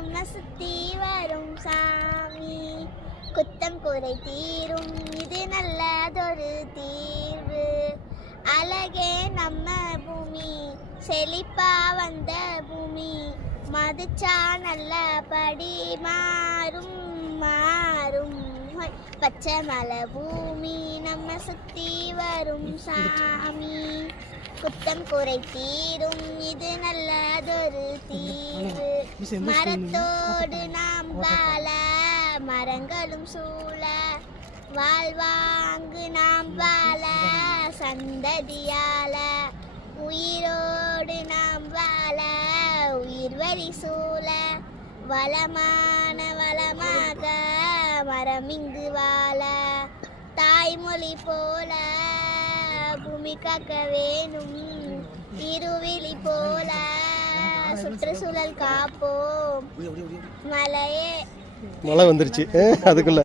நம்ம சுத்தி வரும் சாமி. குத்தம் குறை தீரும் இது நல்லதொரு தீர்வு. அழகே நம்ம பூமி, செழிப்பா வந்த பூமி. மதிச்சா நல்ல படி மாறும் மாறும். பச்சை மலை பூமி நம்ம சுத்தி வரும் சாமி. குத்தம் குறை தீரும் இது நல்லதொரு தீர்வு. மரத்தோடு நாம் வாழ மரங்களும் சூழ. வாழ்வாங்கு நாம் வாழ சந்ததியால. உயிரோடு நாம் வாழ உயிர் வழி சூழ. வளமான வளமாக மரம் இங்கு வாழ. தாய்மொழி போல பூமி காக்க வேணும். இருவிழி போல சுற்றுச்சூழல் காப்போம். மழையே மழை வந்துருச்சு அதுக்குள்ள.